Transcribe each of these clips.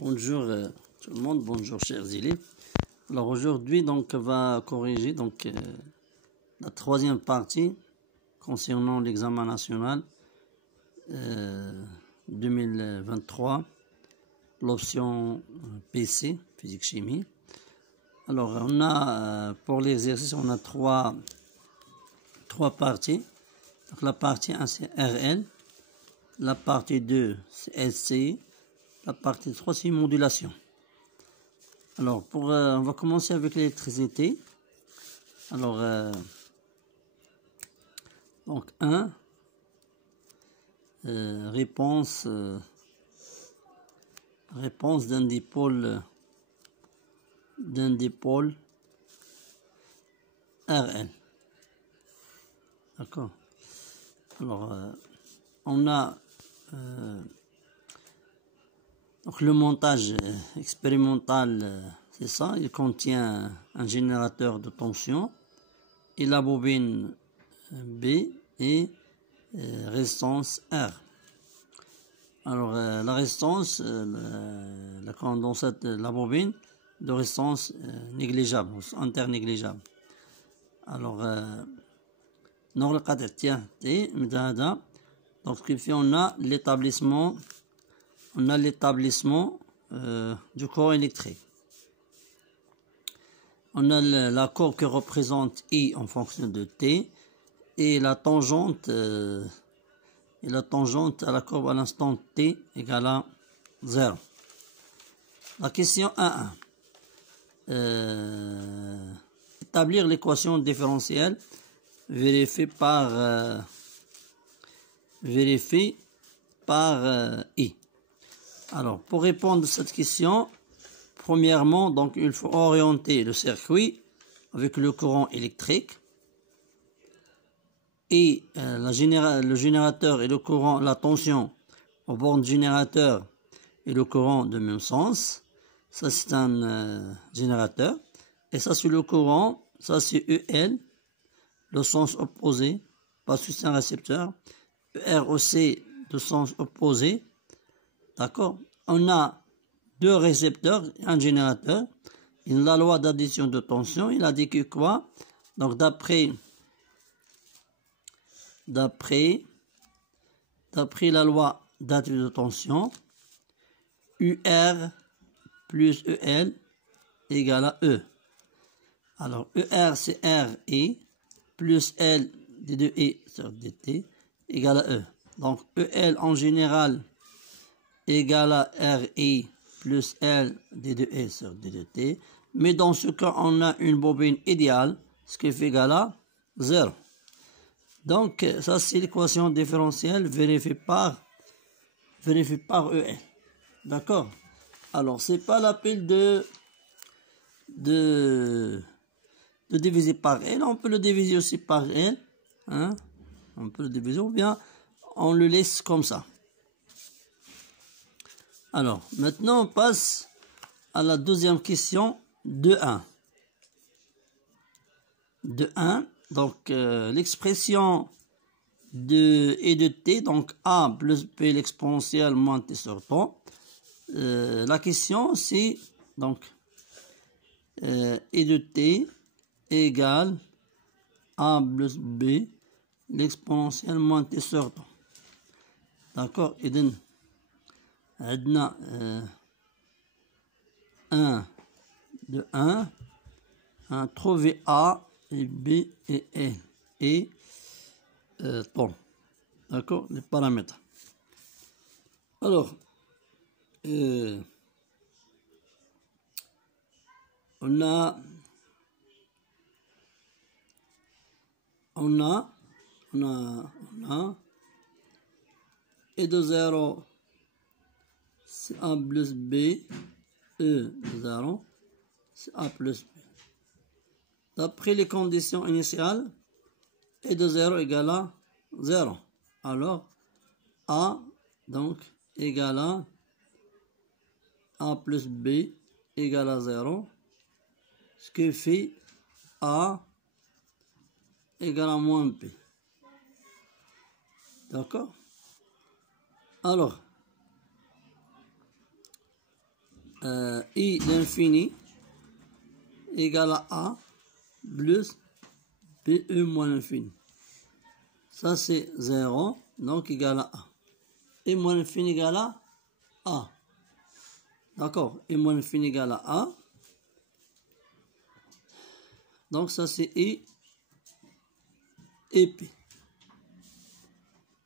Bonjour tout le monde, bonjour chers élèves. Alors aujourd'hui donc on va corriger la troisième partie concernant l'examen national 2023, l'option PC, physique chimie. Alors on a pour l'exercice on a trois parties. Donc la partie 1 c'est RL, la partie 2 c'est SCI, la partie 3 c'est modulation. Alors on va commencer avec l'électricité. Alors donc 1 réponse d'un dipôle RL. D'accord. Alors on a donc le montage expérimental, c'est ça, il contient un générateur de tension et la bobine B et résistance R. Alors la résistance, la condensate de la bobine de résistance négligeable, internégligeable. Alors donc ce qui fait on a l'établissement du courant électrique. On a la courbe qui représente I en fonction de T et la tangente à la courbe à l'instant T égale à 0. La question 1.1. Établir l'équation différentielle vérifiée par I. Alors, pour répondre à cette question, premièrement, donc, il faut orienter le circuit avec le courant électrique et le générateur et le courant, la tension au bornes générateur et le courant de même sens. Ça, c'est un générateur. Et ça, c'est le courant. Ça, c'est EL, le sens opposé, parce que c'est un récepteur. ROC, de sens opposé. D'accord. On a deux récepteurs, un générateur. Et la loi d'addition de tension, il a dit que quoi? Donc d'après la loi d'addition de tension, UR plus EL égale à E. Alors ER c'est RI plus L D2I sur DT égale à E. Donc EL en général égale à RI plus L D2E sur D2T. Mais dans ce cas, on a une bobine idéale, ce qui fait égal à 0. Donc, ça, c'est l'équation différentielle vérifiée par EL. D'accord? Alors, c'est pas la peine de diviser par L. On peut le diviser aussi par L. Hein? On peut le diviser ou bien on le laisse comme ça. Alors, maintenant, on passe à la deuxième question de 1. Donc, l'expression de E de T, donc A plus B l'exponentielle moins T sur temps. La question, c'est donc E de T égale A plus B l'exponentielle moins T sur temps. D'accord? Et donc, عندنا 1 de 1, trouver A et B et N et temps. D'accord? Les paramètres. Alors, on a et de 0 c'est A plus B, E de 0, c'est A plus B. D'après les conditions initiales, E de 0 égale à 0. Alors, A, donc, égale à A plus B égale à 0, ce qui fait A égale à moins B. D'accord? Alors, I l'infini égale à A plus BE moins l'infini. Ça, c'est 0, donc égal à A. Et moins l'infini égale à A. D'accord? Et moins l'infini égale à A. Donc, ça, c'est I et P.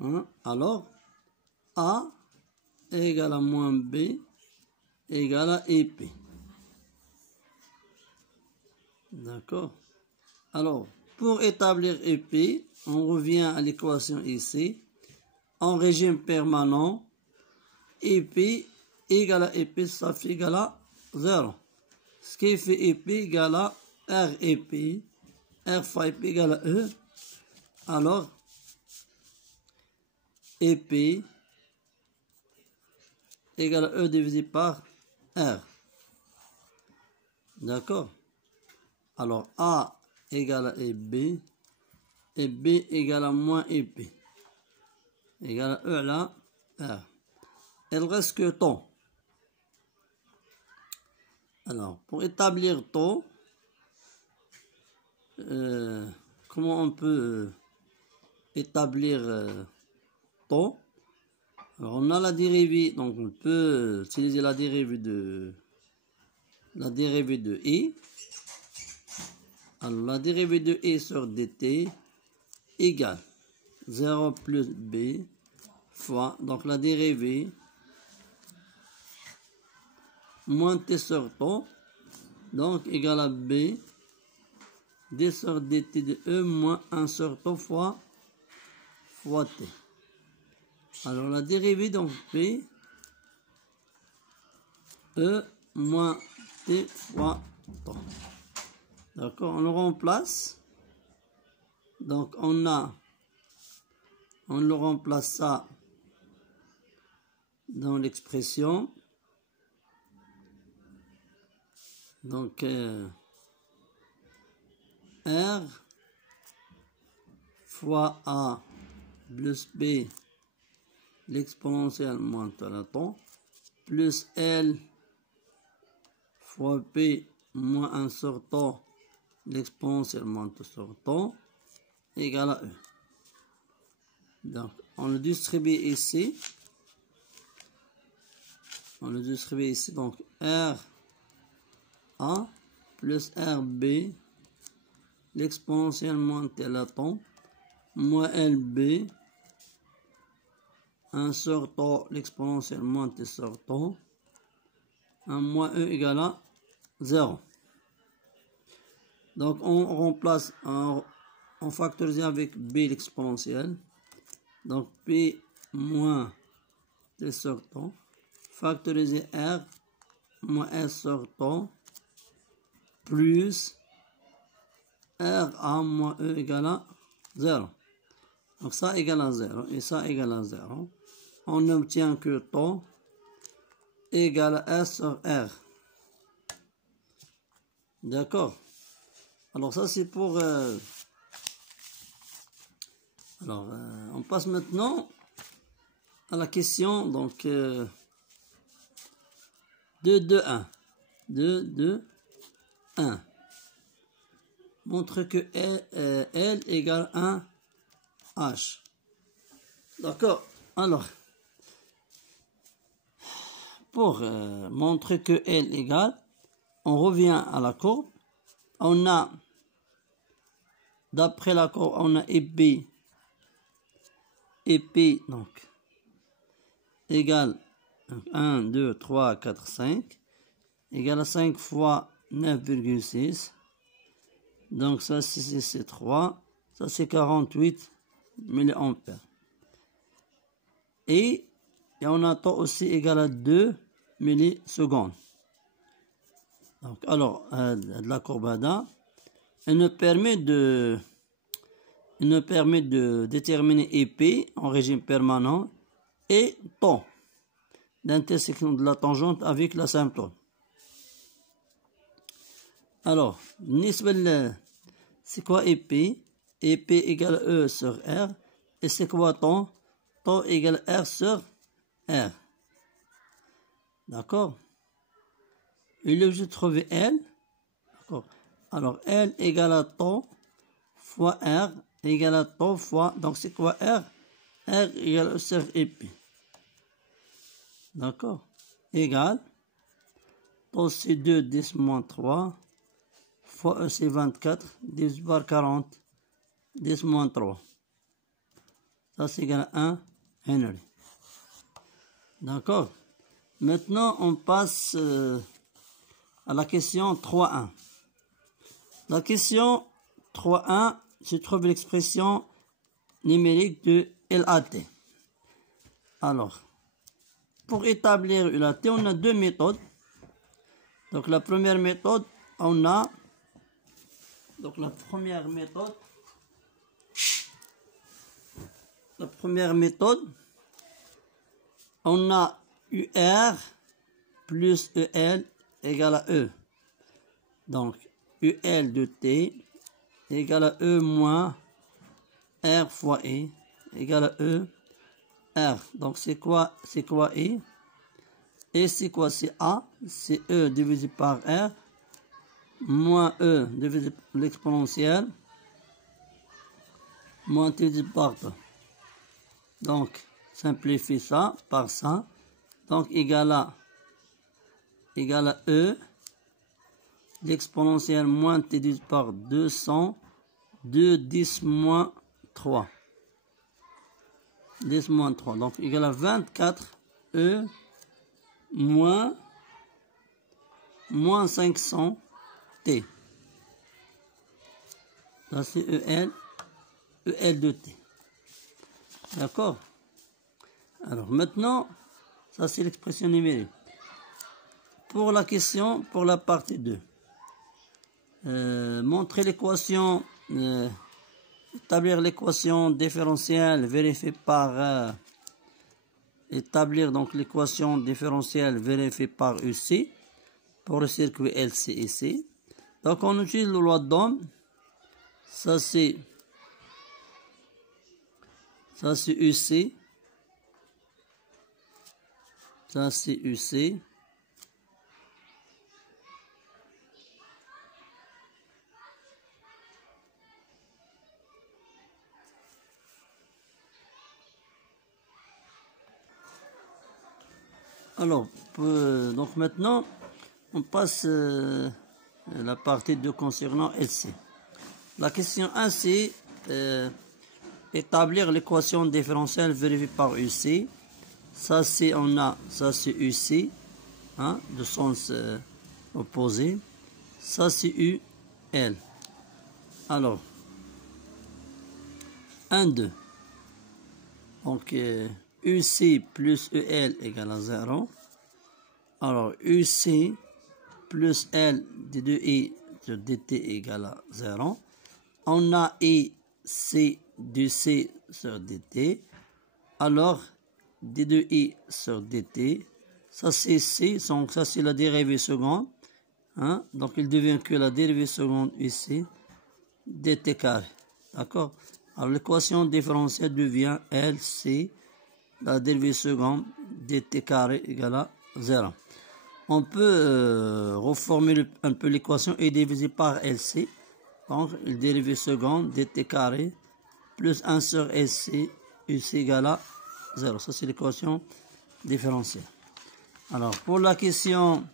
Hein? Alors, A égale à moins B égale à EP. D'accord? Alors, pour établir EP, on revient à l'équation ici. En régime permanent, EP égale à EP, ça fait égal à 0. Ce qui fait EP égale à REP. R fois EP égale à E. Alors, EP égale à E divisé par R. D'accord? Alors, A égale à EB, et B égale à moins EP, égale à E là, R. Il reste que temps. Alors, pour établir temps, comment on peut établir temps? Alors, on a la dérivée, donc on peut utiliser la dérivée de I. Alors, la dérivée de I sur dt égale 0 plus B fois, donc la dérivée moins t sur temps, donc égale à B d sur dt de E moins 1 sur temps fois t. Alors la dérivée donc P E moins t fois temps. D'accord, on le remplace. Donc on le remplace ça dans l'expression. Donc R fois A plus B, l'exponentielle moins le temps, plus L fois P moins 1 sur temps, l'exponentielle moins sur temps, égale à E. Donc, on le distribue ici. Donc, R A plus RB, l'exponentielle moins le temps, moins LB, 1 sur temps, l'exponentielle moins t sur temps, 1 moins E égale à 0. Donc, on remplace, on factorise avec B l'exponentielle. Donc, P moins T sur temps, factoriser R moins S sur temps, plus RA moins E égale à 0. Donc, ça égale à 0 et ça égale à 0. On obtient que temps égale à S sur R. D'accord? Alors, ça c'est pour... on passe maintenant à la question, donc, 2, 2, 1. 2, 2, 1. Montre que L égale 1 H. D'accord? Alors, pour montrer que L égale, on revient à la courbe. On a, d'après la courbe, on a EP, donc, égale 1, 2, 3, 4, 5, égale à 5 fois 9,6. Donc, ça, c'est 3. Ça, c'est 48 milliampères. Et on a temps aussi égal à 2 millisecondes. Donc, alors, de la courbe ADA, elle nous permet de déterminer EP en régime permanent et temps d'intersection de la tangente avec la symptôme. Alors, c'est quoi EP? EP égale E sur R. Et c'est quoi temps? Temps égale R sur R. D'accord? Il est obligé de trouver L. Alors, L égale à taux fois R égale à taux fois, donc c'est quoi R? R égale E sur épis. D'accord? Égale, taux c'est 2, 10 moins 3, fois E c'est 24, 10 par 40, 10 moins 3. Ça c'est égal à 1 Henry. D'accord? Maintenant, on passe à la question 3.1. La question 3.1 se trouve l'expression numérique de LAT. Alors, pour établir LAT, on a deux méthodes. Donc, la première méthode, on a on a UR plus EL égale à E. Donc, UL de T égale à E moins R fois E égale à E R. Donc, c'est quoi E? E, c'est quoi? C'est A. C'est E divisé par R moins E divisé par l'exponentielle moins T divisé par T. Donc, simplifie ça par ça. Donc, égale à E, l'exponentielle moins T divisé par 200, 2, 10 moins 3. 10 moins 3. Donc, égale à 24 E moins 500 T. Ça, c'est EL de T. D'accord? Alors, maintenant, ça, c'est l'expression numérique. Pour la question, pour la partie 2, montrer l'équation, établir l'équation différentielle vérifiée par, établir donc l'équation différentielle vérifiée par UC pour le circuit LC et C. Donc, on utilise la loi d'Ohm. Ça, c'est UC. Ça, c'est UC. Alors, donc maintenant, on passe la partie 2 concernant LC. La question 1, c'est établir l'équation différentielle vérifiée par UC. Ça, c'est UC, hein, de sens opposé. Ça, c'est UL. Alors, 1, 2. Donc, UC plus EL égale à 0. Alors, UC plus L d 2I sur dt égale à 0. On a IC du C sur dt. Alors, d2i sur dt, ça c'est C, donc ça c'est la dérivée seconde. Hein? Donc, il devient que la dérivée seconde ici, dt carré. D'accord? Alors, l'équation différentielle devient LC, la dérivée seconde, dt carré égale à 0. On peut reformuler un peu l'équation et diviser par LC. Donc, la dérivée seconde, dt carré, plus 1 sur LC, UC égale à 0. Ça, c'est l'équation différentielle. Alors, pour la question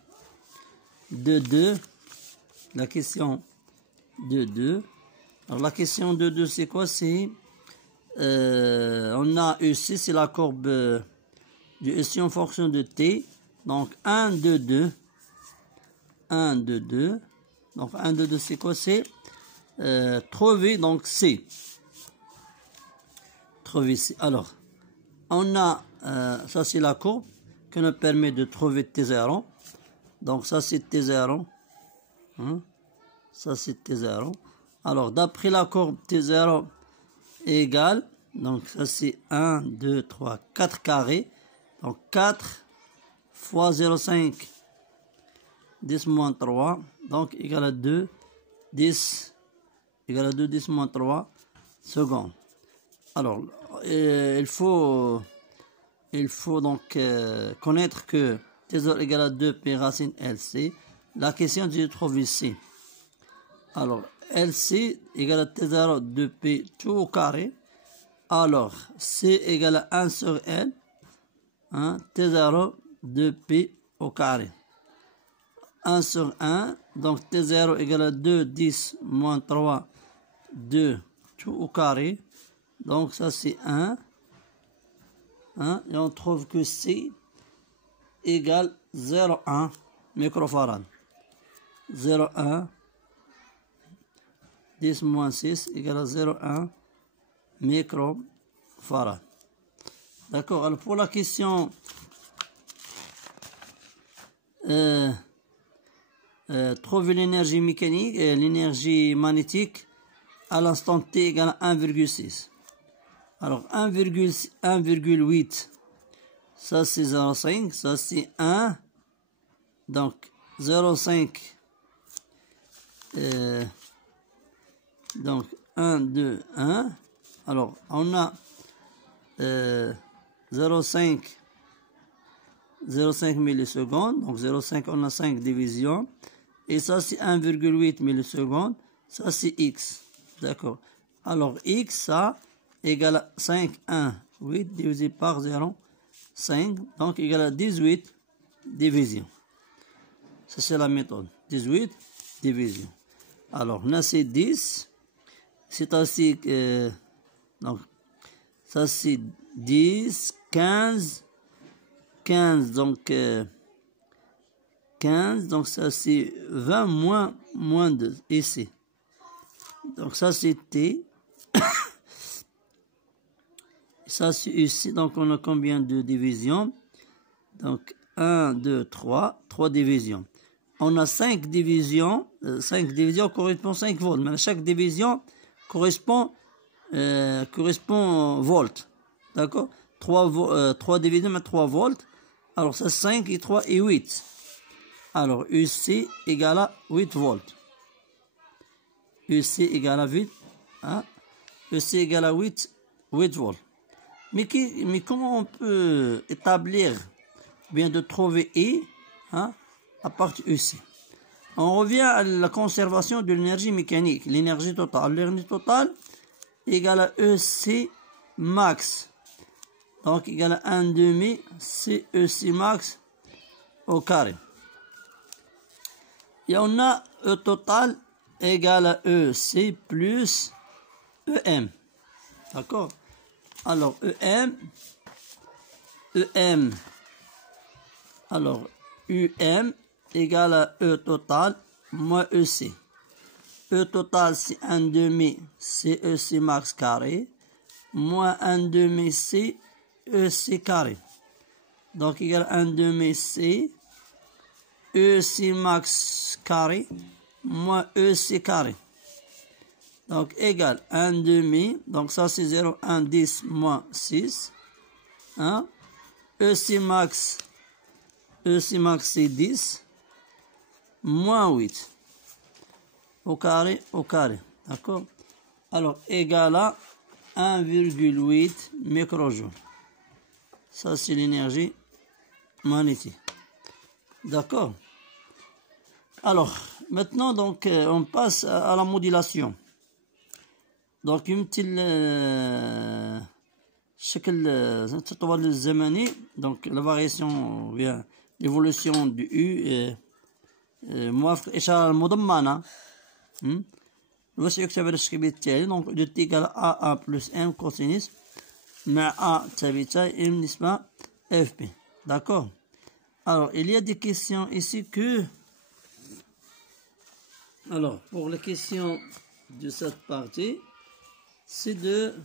de 2, alors, la question de 2, c'est quoi? C'est, on a UC, c'est la courbe du UC en fonction de T. Donc, 1, 2, 2. 1, 2, 2. Donc, 1, 2, 2, c'est quoi? C'est trouver, donc, C. Trouver C. Alors, on a, ça c'est la courbe qui nous permet de trouver T0. Donc, ça c'est T0. Hein? Ça c'est T0. Alors, d'après la courbe T0 égale, donc ça c'est 1, 2, 3, 4 carrés. Donc, 4 fois 0,5, 10 moins 3. Donc, égale à 2, 10, égale à 2, 10 moins 3 secondes. Alors, il faut donc connaître que T0 égale à 2 pi racine LC. la question je trouve ici. Alors, LC égale à T0 de P tout au carré. Alors, C égale à 1 sur L, hein, T0 de P au carré. 1 sur 1, donc T0 égale à 2, 10, moins 3, 2, tout au carré. Donc ça c'est 1. Hein, et on trouve que C égale 0,1 microfarad. 0,1, 10 moins 6 égale à 0,1 microfarad. D'accord, alors pour la question trouver l'énergie mécanique et l'énergie magnétique à l'instant t égale à 1,6. Alors 1,8, ça c'est 0,5, ça c'est 1, donc 0,5, donc 1, 2, 1, alors on a 0,5 millisecondes, donc 0,5 on a 5 divisions, et ça c'est 1,8 millisecondes, ça c'est x, d'accord. Alors x ça égale à 5, 1, 8 divisé par 0, 5, donc égale à 18 divisions. Ça c'est la méthode, 18 divisions. Alors là c'est 10, c'est ainsi donc ça c'est 10, 15, 15, donc 15, donc ça c'est 20 moins 2 ici. Donc ça c'est T. Ça c'est ici, donc on a combien de divisions? Donc 1, 2, 3 divisions. On a 5 divisions, 5 divisions correspond à 5 volts, mais chaque division correspond volts. D'accord? 3 divisions, mais 3 volts. Alors ça 5 et 3 et 8. Alors UC égale à 8 volts. UC égale à 8. Hein? UC égale à 8 volts. Mais comment on peut établir, bien de trouver I, hein, à partir de UC? On revient à la conservation de l'énergie mécanique, l'énergie totale. L'énergie totale égale à EC max. Donc égale à 1 demi c'est EC max au carré. Et on a E total égale à EC plus EM. D'accord? Alors alors UM égale à E total moins EC. E total c'est 1 demi c'est EC max carré moins 1 demi c'est EC carré. Donc égale 1 demi c'est EC max carré moins EC carré. Donc égale 1 demi, donc ça c'est 0, 1, 10 moins 6. Hein? EC max c'est 10 moins 8 au carré. D'accord? Alors égale à 1,8 microjoules. Ça c'est l'énergie magnétique. D'accord? Alors maintenant donc on passe à la modulation. Donc يمثل الشكل التطور الزمني donc la variation ou bien l'évolution du U موافق الإشارة المضمنة الوسع يكتب على الشكل التالي donc de t égale à A plus M cosinus مع A ثابتة M نسبة FP. D'accord? Alors il y a des questions ici que alors pour les questions de cette partie c'est de